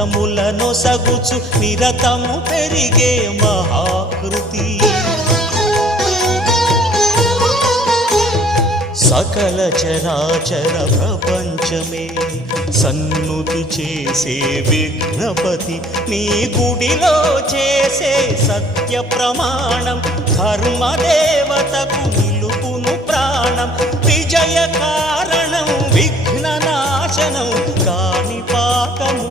వరములను సగుచు నిరతము పెరిగే మహాకృతి సకల చరాచర ప్రపంచమే సన్నుతి చేసే విఘ్నపతి నీ గుడిలో చేసే సత్య ప్రమాణం ధర్మదేవతకు కులుపును ప్రాణం విజయ కారణం విఘ్న నాశనం కాని పాకము